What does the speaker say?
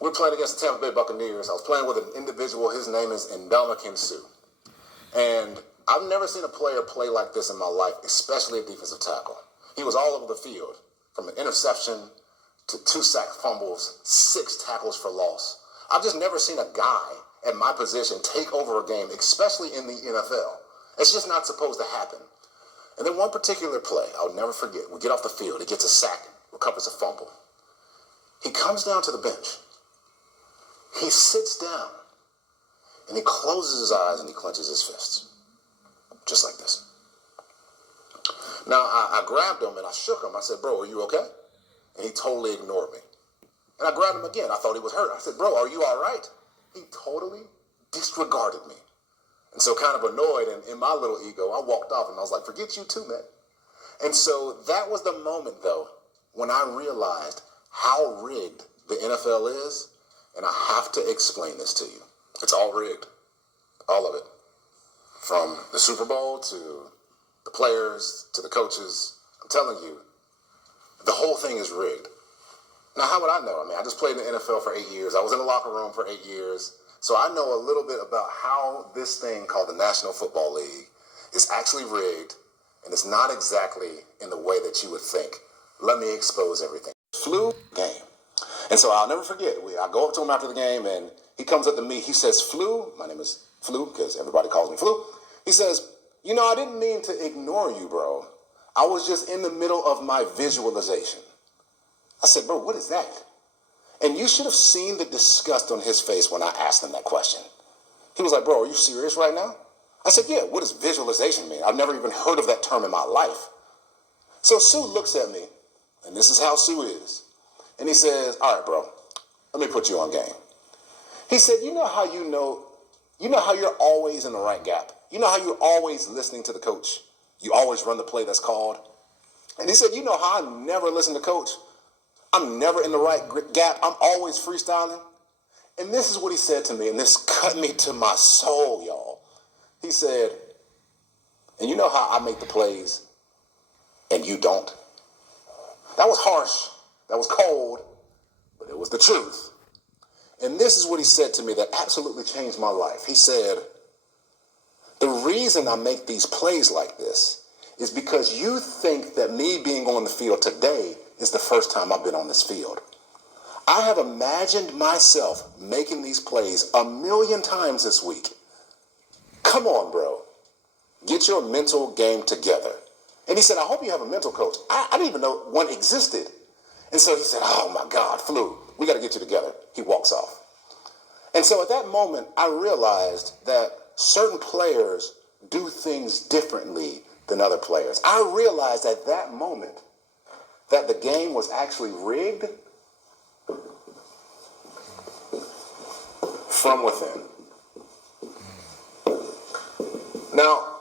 We're playing against the Tampa Bay Buccaneers. I was playing with an individual. His name is Ndamukong Suh. And I've never seen a player play like this in my life, especially a defensive tackle. He was all over the field, from an interception to 2 sack fumbles, 6 tackles for loss. I've just never seen a guy at my position take over a game, especially in the NFL. It's just not supposed to happen. And then one particular play, I'll never forget. We get off the field. He gets a sack, recovers a fumble. He comes down to the bench. He sits down, and he closes his eyes, and he clenches his fists, just like this. Now, I grabbed him, and I shook him. I said, bro, are you okay? And he totally ignored me. And I grabbed him again. I thought he was hurt. I said, bro, are you all right? He totally disregarded me. And so kind of annoyed, and in my little ego, I walked off, and I was like, forget you too, man. And so that was the moment, though, when I realized how rigged the NFL is, and I have to explain this to you. It's all rigged. All of it. From the Super Bowl to the players to the coaches. I'm telling you, the whole thing is rigged. Now, how would I know? I mean, I just played in the NFL for 8 years. I was in the locker room for 8 years. So I know a little bit about how this thing called the National Football League is actually rigged, and it's not exactly in the way that you would think. Let me expose everything. Flu game. And so I'll never forget. I go up to him after the game, and he comes up to me. He says, Flu, my name is Flu, because everybody calls me Flu. He says, you know, I didn't mean to ignore you, bro. I was just in the middle of my visualization. I said, bro, what is that? And you should have seen the disgust on his face when I asked him that question. He was like, bro, are you serious right now? I said, yeah, what does visualization mean? I've never even heard of that term in my life. So Suh looks at me, and this is how Suh is. And he says, all right, bro, let me put you on game. He said, you know how you're always in the right gap? You know how you're always listening to the coach? You always run the play that's called? And he said, you know how I never listen to coach? I'm never in the right gap. I'm always freestyling. And this is what he said to me, and this cut me to my soul, y'all. He said, and you know how I make the plays and you don't? That was harsh. That was cold, but it was the truth. And this is what he said to me that absolutely changed my life. He said, the reason I make these plays like this is because you think that me being on the field today is the first time I've been on this field. I have imagined myself making these plays 1,000,000 times this week. Come on, bro. Get your mental game together. And he said, I hope you have a mental coach. I didn't even know one existed. And so he said, oh my God, Flu, we got to get you together. He walks off. And so at that moment, I realized that certain players do things differently than other players. I realized at that moment that the game was actually rigged from within. Now,